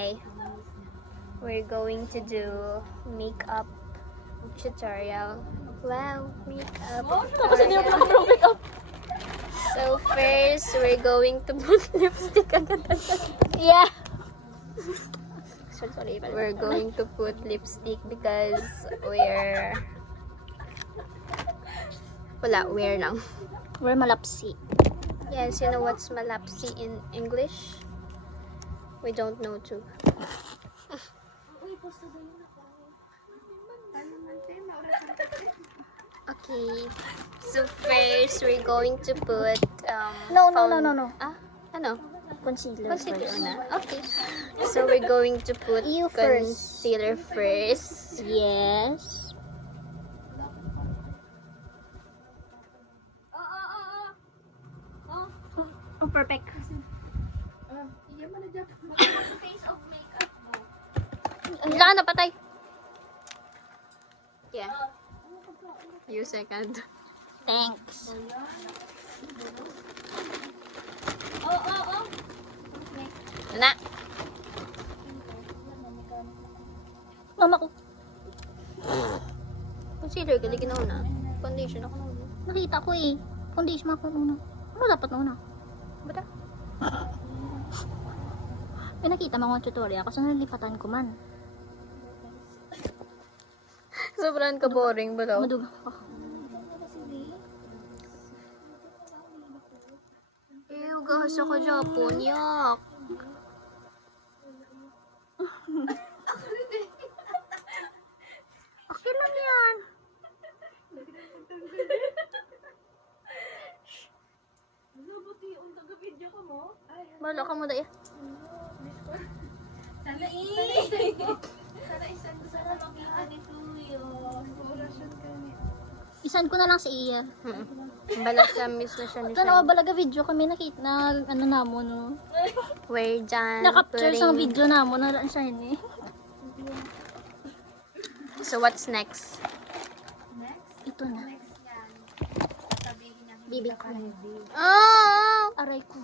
Today, we're going to do makeup tutorial. Wow, makeup tutorial. So first, we're going to put lipstick agad. Yeah. Sorry. We're going to put lipstick because we're lang. We're malapsi. Yes, you know what's malapsi in English? We don't know too. Okay, so first we're going to put No. Ah, ano? Concealer Concealer first. na. Okay. So we're going to put You first. concealer first. Yes. Oh, perfect. Wala na, patay. Yeah. You second. Thanks. Na. Mama ko. Concealer, galigin na una. Foundation ako na. Nakita ko eh. Foundation ako una. Ano dapat na una? Bata? May nakita mo akong tutorial kasi nalipatan ko man. Sobrang ka-boring ba daw? Maduga ako. Ew, gahasa ka Japon. Yak. Okay lang yan. Bala ka mo daya. Isan ko na lang si Iya. Bala siya, miss na siya ni Ito na balaga video kami nakita na ano namo no. We're done Na-capture sa putting- video namo na lang siya ni. So what's next? Ito na. Bibi ko. Oh! Aray ko.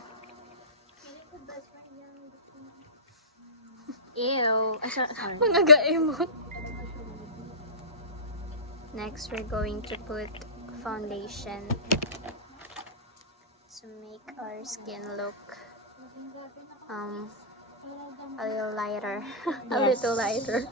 Ew. Sorry. Mga ga-emote. Next, we're going to put foundation to make our skin look a little lighter. A Yes. little lighter.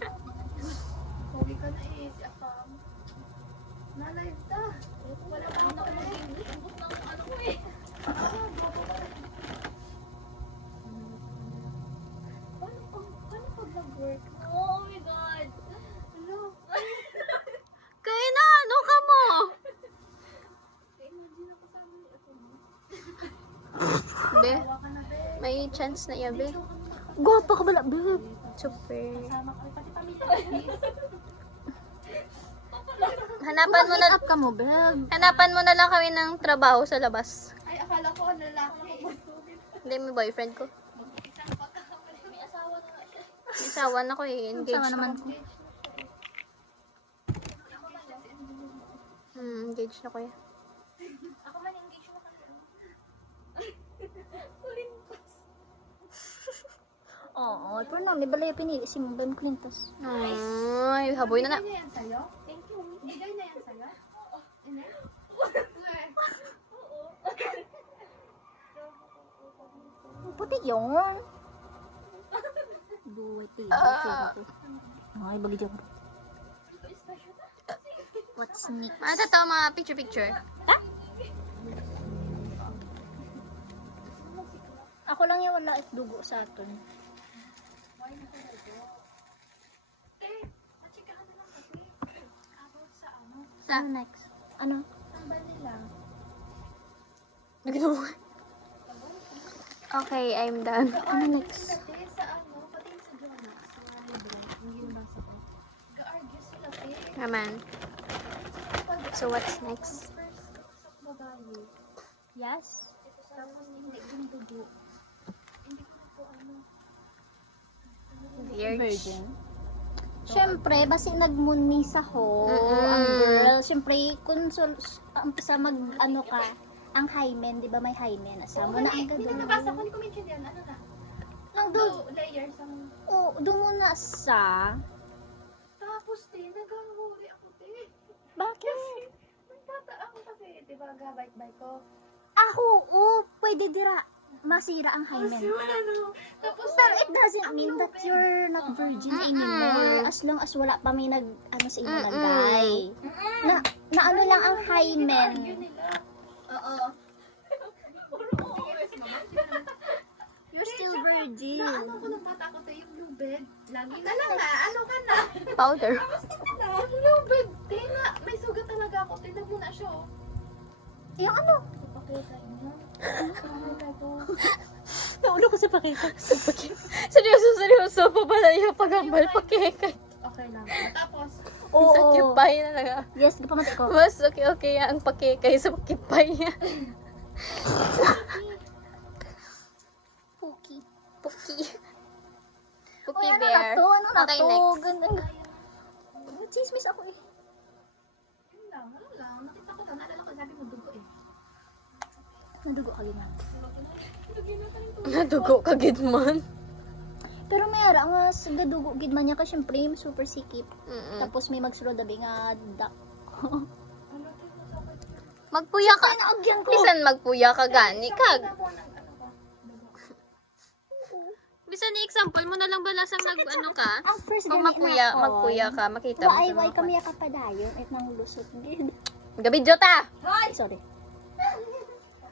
Oh my God! Kaya na, ano ka mo? Be, may chance na yabe. Gwapa ka bala, babe. Super. Hanapan mo na, Up ka mo, babe. hanapan mo na lang kami ng trabaho sa labas. Ay, akala ko ang lalaki. Hindi, may boyfriend ko. May asawa na nga siya. May asawa na ko eh, engaged Sama na naman ko. ko. Engaged na ko eh. Ako man engaged na kami. Oo, pero na, may balay pinili si Mabem Quintas. Ay, haboy na na. Bigay na yan sa'yo? Thank you. Bigay na yan sa'yo? Ine? Puti yun. Duway ito. Ay, bagi dyan. What's next? Ano to mga picture-picture? Ako lang yung wala at dugo sa aton. Machikahan na lang kasi. About sa ano? Sa? Ano next? Ano? Tambal nila. Okay, I'm done. Ano next? Kasi sa ano, pati sa Jonas, sa Lebron, yung ginabasa ko. Ga-argue sila eh. Naman. So what's next? First, sa babae. Yes? Tapos hindi yung dugo. Hindi ko na po ano. Virgin. Siyempre, basi nagmuni sa ho, ang girl. Siyempre, kung sa mag, ano ka, ang hymen, di ba may hymen? Asa mo na ang Hindi gado. nabasa ko, hindi ko mention yan. Ano na? Ang Two layers ang... Oo, doon muna sa... Tapos, nagkahuli ako, Bakit? Ako kasi, di ba, bike ko. Ako, pwede dira. Masira ang hymen. Wala na. Tapos, Pero it doesn't mean that you're not virgin anymore. As long as wala pa may sa inyo na guy. Na ano lang ang hymen. Oo. You're still virgin. Ano ko nung bata ko tayo, yung blue bed. Lagi na lang ano ka na. Powder. Yung blue bed, may sugat talaga ako. Tingnan mo na siya, oh. Yung ano? Pakita niyo. Naulo ko sa pakita. Seryoso pa pala yung pagambal pakekay. Okay lang. Tapos, Sa kipay na lang. Yes, gapamati ko. Mas okay ang pakekay sa kipay niya. Puki. Puki. Uy, Puki ano na bear. to? Ano na Okay, to? next. Ganda. Chismis ako eh. yun lang. Ano lang. Nakita ko lang. Naalala ko, sabi mo dugo eh. Nadugo ka ganyan. Nadugo ka, Gidman. Pero may ara nga sa gadugo gid man niya ka syempre super sikip. Mm-mm. Tapos may magsurodabi nga dak. Magpuya ka. Ay, naagyan ko. Bisan magpuya ka gani kag. Tama ng ano ka. Bisan ni example mo na lang balasang ano ka. Ang first Kung gani magpuya ka, makita mo Why sa why mga kami ka pa dayon et nang lusot gid. Gabi Jota. Sorry.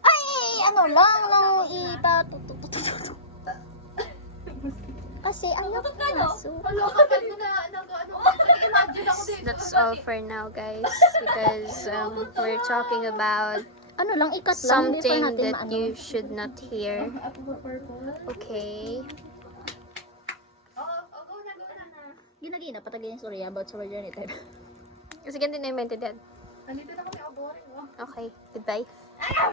Ay, ano lang nang kasi ano kaso. Wala kapag ko na ano. Imagine ako dito. That's all for now, guys, because we're talking about Ano lang ikat lang before something natin that maano. you should not hear. Purple. Okay. Go na. Ginagina patagay yung story about sa virginity type. Kasi ganito na yung maintindihan. Nandito na kami, boring. Okay, goodbye.